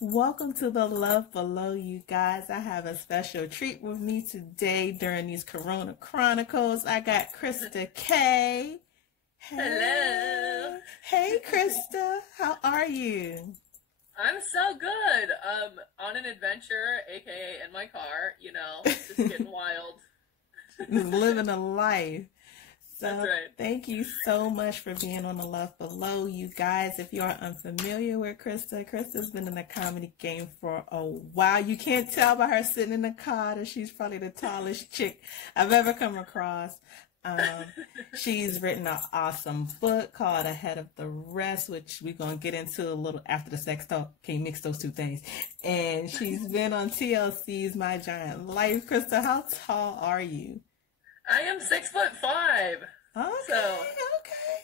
Welcome to the Love Below, you guys. I have a special treat with me today during these Corona Chronicles. I got Krista Kay. Hey. Hello. Hey, Krista. How are you? I'm so good. On an adventure, aka in my car, you know, just getting wild. Living a life. So That's right. Thank you so much for being on the Love Below, you guys. If you are unfamiliar with Krista, Krista's been in the comedy game for a while. You can't tell by her sitting in the car that she's probably the tallest chick I've ever come across. She's written an awesome book called Ahead of the Rest, which we're going to get into a little after the sex talk. Can't mix those two things. And she's been on TLC's My Giant Life. Krista, how tall are you? I am 6'5". Okay, So, okay.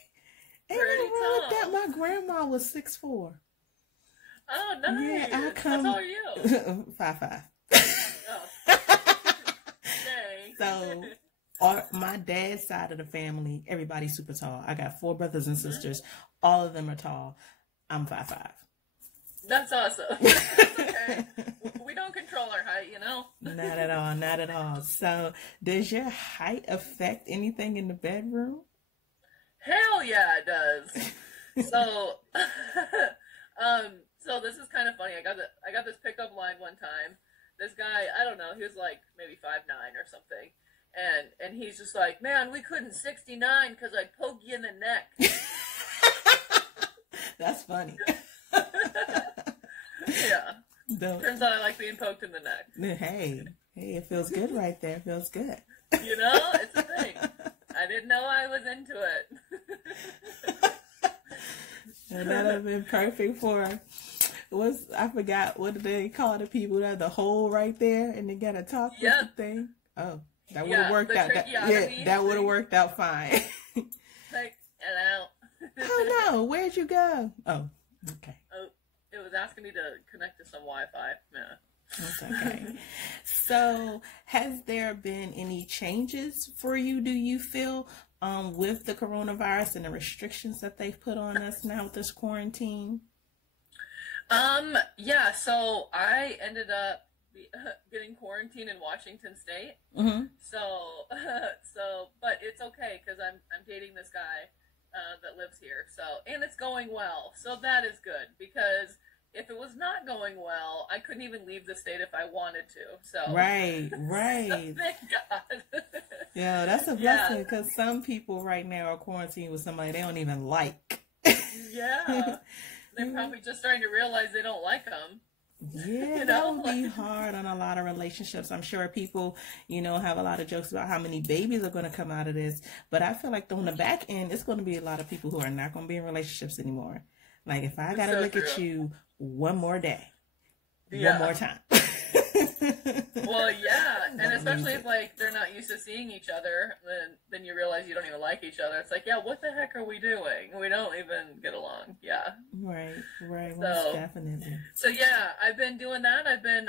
Ain't pretty nothing wrong with that. tall. My grandma was 6'4". Oh, nice. Yeah, I come. How tall are you? 5'5". Oh. Dang. So, my dad's side of the family, everybody's super tall. I got 4 brothers and sisters. All of them are tall. I'm 5'5". That's awesome. That's okay. We don't control our height, you know? Not at all, not at all. So, does your height affect anything in the bedroom? Hell yeah, it does. So, so this is kind of funny. I got this pickup line one time. This guy, I don't know, he was like maybe 5'9" or something, and he's just like, man, we couldn't 69 because I'd poke you in the neck. That's funny. Yeah. Turns out I like being poked in the neck. Hey, it feels good right there. It feels good. You know, it's a thing. I didn't know I was into it. And that would have been perfect for, I forgot, what do they call the people that have the hole right there and they got to talk with the thing? Oh, that would have worked out. That would have worked out fine. Like, hello. Oh no, where'd you go? Oh, okay. Oh, it was asking me to connect to some Wi-Fi. Yeah. That's okay. So, has there been any changes for you, do you feel, with the coronavirus and the restrictions that they've put on us now with this quarantine? Yeah, so I ended up getting quarantined in Washington State. Mm-hmm. So, but it's okay because I'm dating this guy that lives here. So, and it's going well. So that is good because if it was not going well, I couldn't even leave the state if I wanted to. So right. So, thank God. Yeah, that's a blessing because some people right now are quarantined with somebody they don't even like. Yeah, they're probably just starting to realize they don't like them. Yeah, You that know? would be hard on a lot of relationships. I'm sure people, have a lot of jokes about how many babies are going to come out of this. But I feel like on the back end, it's going to be a lot of people who are not going to be in relationships anymore. Like, if I got to look at you one more day, one more time. Well, yeah, and especially if, like, they're not used to seeing each other, then you realize you don't even like each other. It's like, yeah, what the heck are we doing? We don't even get along. Yeah. Right, So, most definitely. So, yeah, I've been doing that. I've been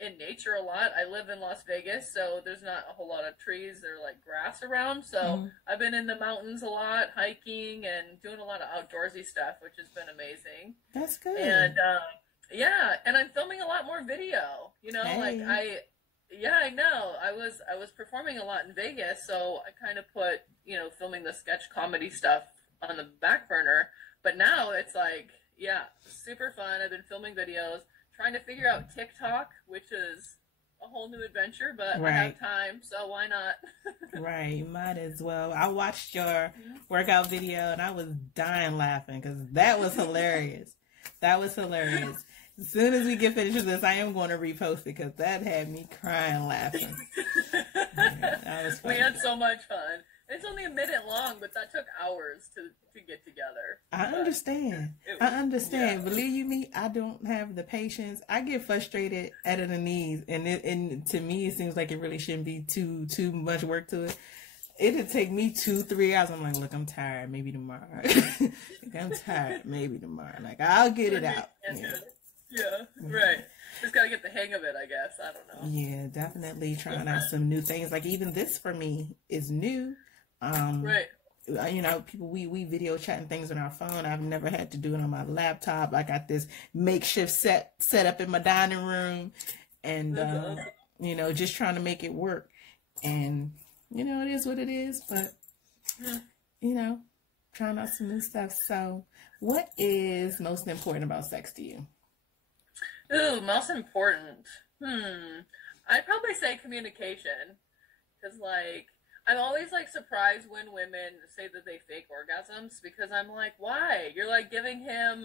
in nature a lot. I live in Las Vegas, so there's not a whole lot of trees or, like, grass around. So I've been in the mountains a lot, hiking, and doing a lot of outdoorsy stuff, which has been amazing. That's good. And, yeah, and I'm filming a lot more video, like I know. I was performing a lot in Vegas, so I kind of put, filming the sketch comedy stuff on the back burner, but now it's like, yeah, super fun. I've been filming videos, trying to figure out TikTok, which is a whole new adventure, but I have time, so why not? Right, you might as well. I watched your workout video and I was dying laughing because that was hilarious. That was hilarious. As soon as we get finished with this, I am going to repost it because that had me crying laughing. Yeah, that was funny. We had so much fun. It's only a minute long, but that took hours to get together. I understand. Yeah. Believe you me, I don't have the patience. I get frustrated editing these, and to me, it seems like it really shouldn't be too much work to it. It'd take me 2-3 hours. I'm like, look, I'm tired. Maybe tomorrow. I'm tired. Maybe tomorrow. Like, I'll get it out. Yeah. Yeah, right. Just gotta get the hang of it, I guess. I don't know. Yeah, definitely trying out some new things. Like even this for me is new. Right. You know, people we video chatting things on our phone. I've never had to do it on my laptop. I got this makeshift set up in my dining room, and Awesome. you know, just trying to make it work. And you know, it is what it is. But you know, trying out some new stuff. So, what is most important about sex to you? Ooh, most important. I'd probably say communication. Because, like, I'm always, like, surprised when women say that they fake orgasms. Because I'm like, why? You're, like, giving him,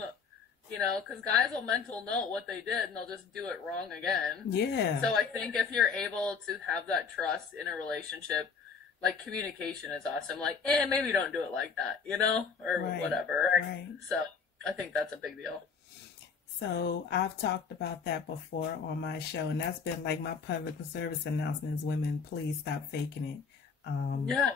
you know, because guys will mental note what they did and they'll just do it wrong again. Yeah. So I think if you're able to have that trust in a relationship, like, communication is awesome. Like, maybe don't do it like that, you know? Or whatever. Right. So I think that's a big deal. So I've talked about that before on my show, and that's been like my public service announcement is women, please stop faking it. Yeah.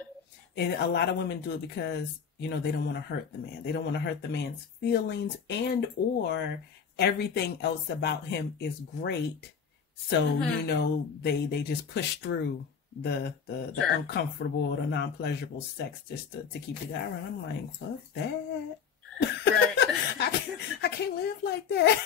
And a lot of women do it because, you know, they don't want to hurt the man. They don't want to hurt the man's feelings, and or everything else about him is great. So, you know, they just push through the uncomfortable or the non-pleasurable sex just to keep the guy around. I'm like, fuck that. Right. I can't live like that.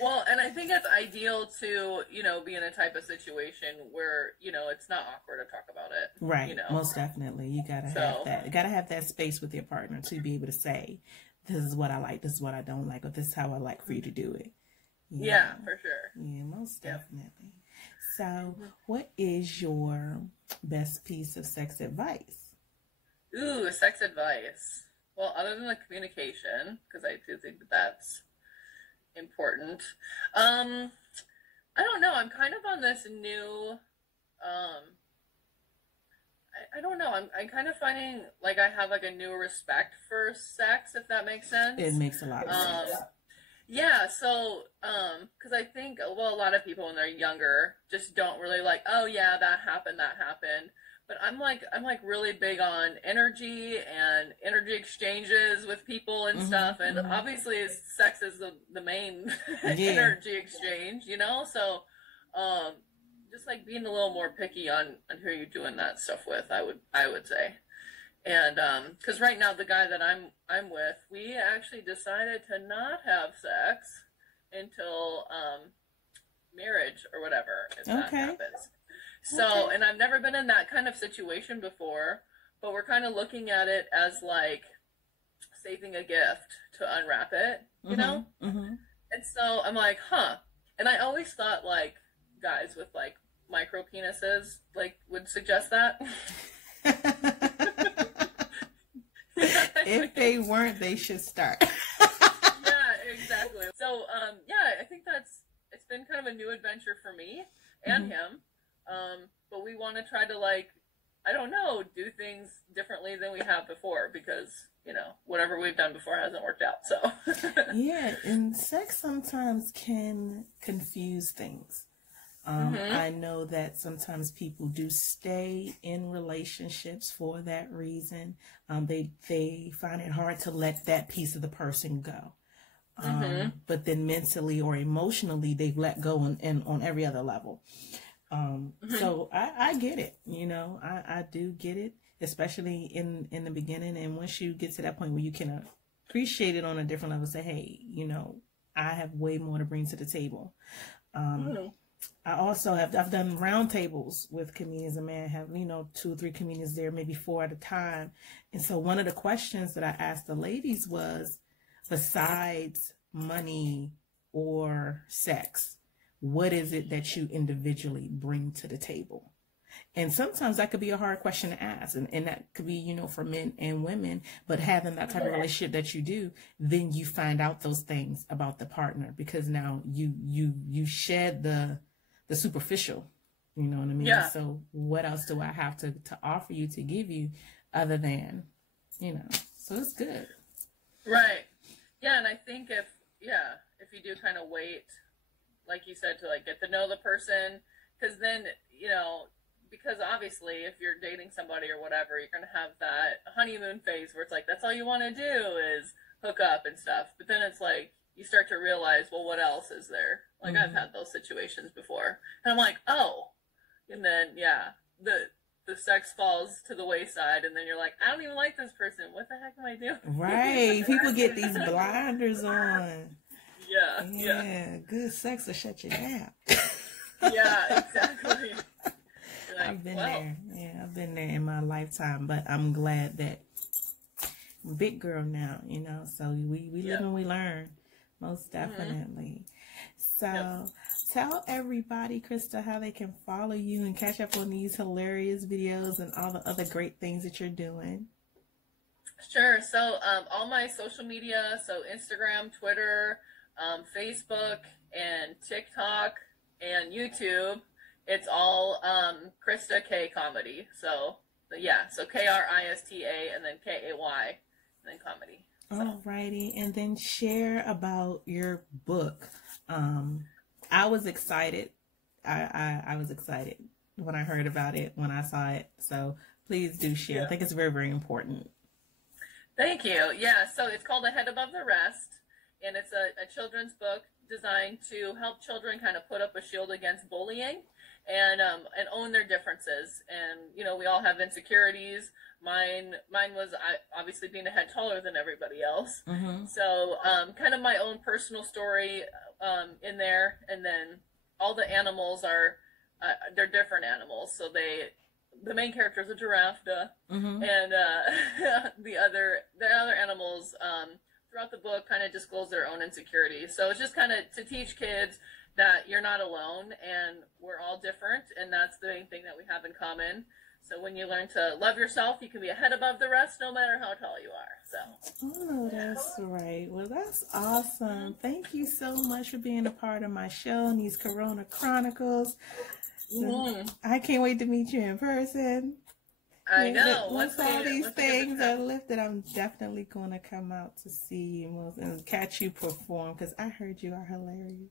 Well, and I think it's ideal to, you know, be in a type of situation where, you know, it's not awkward to talk about it. Right. You know? Most definitely. You gotta have that. You gotta have that space with your partner to be able to say, this is what I like, this is what I don't like, or this is how I like for you to do it. Yeah, for sure. Yeah, most definitely. So, what is your best piece of sex advice? Ooh, sex advice. Well, other than the communication, because I do think that's important. I don't know. I'm kind of on this new. I don't know. I'm kind of finding like I have like a new respect for sex, if that makes sense. It makes a lot of sense. Yeah. So, because I think a lot of people when they're younger just don't really like. Oh yeah, that happened. But I'm like really big on energy and energy exchanges with people and stuff. And obviously sex is the main energy exchange, you know? So, just like being a little more picky on who you're doing that stuff with, I would say. And, cause right now the guy that I'm with, we actually decided to not have sex until, marriage or whatever, if that happens. So, and I've never been in that kind of situation before, but we're kind of looking at it as like saving a gift to unwrap it, you know? And so I'm like, and I always thought like guys with like micro penises like would suggest that. If they weren't, they should start. Yeah, exactly. So, yeah, I think it's been kind of a new adventure for me and him. But we want to try to like, I don't know, do things differently than we have before because, you know, whatever we've done before hasn't worked out. So yeah, and sex sometimes can confuse things. I know that sometimes people do stay in relationships for that reason. They find it hard to let that piece of the person go. But then mentally or emotionally, they've let go on every other level. So I get it, you know, I do get it, especially in the beginning. And once you get to that point where you can appreciate it on a different level, say, hey, you know, I have way more to bring to the table. I also I've done round tables with comedians. I may have, you know, 2 or 3 comedians there, maybe 4 at a time. And so one of the questions that I asked the ladies was, besides money or sex, what is it that you individually bring to the table? And sometimes that could be a hard question to ask. And that could be, you know, for men and women, but having that type of relationship that you do, then you find out those things about the partner because now you shed the superficial, you know what I mean? Yeah. So what else do I have to offer you, to give you other than, you know, so it's good. Right. Yeah. And I think if you do kind of wait, like you said, to like get to know the person, because then, you know, because obviously if you're dating somebody or whatever, you're going to have that honeymoon phase where it's like, that's all you want to do is hook up and stuff. But then it's like, you start to realize, well, what else is there? Like, I've had those situations before. And I'm like, oh. And then, yeah, the sex falls to the wayside, and then you're like, I don't even like this person. What the heck am I doing? Right. People get these blinders on. Yeah. Yeah. Good sex will shut you down. Yeah, exactly. Like, I've been there. Yeah, I've been there in my lifetime, but I'm glad that I'm a big girl now, you know, so we live and we learn, most definitely. So tell everybody, Krista, how they can follow you and catch up on these hilarious videos and all the other great things that you're doing. Sure. So all my social media, so Instagram, Twitter, Facebook, and TikTok, and YouTube, it's all Krista Kay comedy. So yeah, so Krista and then Kay and then comedy. Alrighty, and then share about your book. I was excited. I was excited when I heard about it, when I saw it. So please do share. Yeah. I think it's very, very important. Thank you. Yeah, so it's called A Head Above the Rest, and it's a children's book designed to help children kind of put up a shield against bullying and own their differences. And, you know, we all have insecurities. Mine was obviously being a head taller than everybody else. So kind of my own personal story in there. And then all the animals are, they're different animals. So the main character is a giraffe, and the other animals throughout the book kind of disclose their own insecurities. So it's just kind of to teach kids that you're not alone and we're all different, and that's the main thing that we have in common. So when you learn to love yourself, you can be a head above the rest no matter how tall you are. So that's right. Well, that's awesome. Thank you so much for being a part of my show and these Corona Chronicles. I can't wait to meet you in person. I know. Once all these things are lifted, I'm definitely going to come out to see you and catch you perform, because I heard you are hilarious.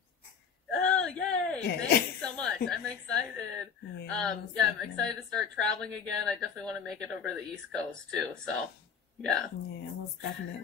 Oh, yay. Thank you so much. I'm excited. I'm excited to start traveling again. I definitely want to make it over to the East Coast, too. So, yeah. Yeah, most definitely.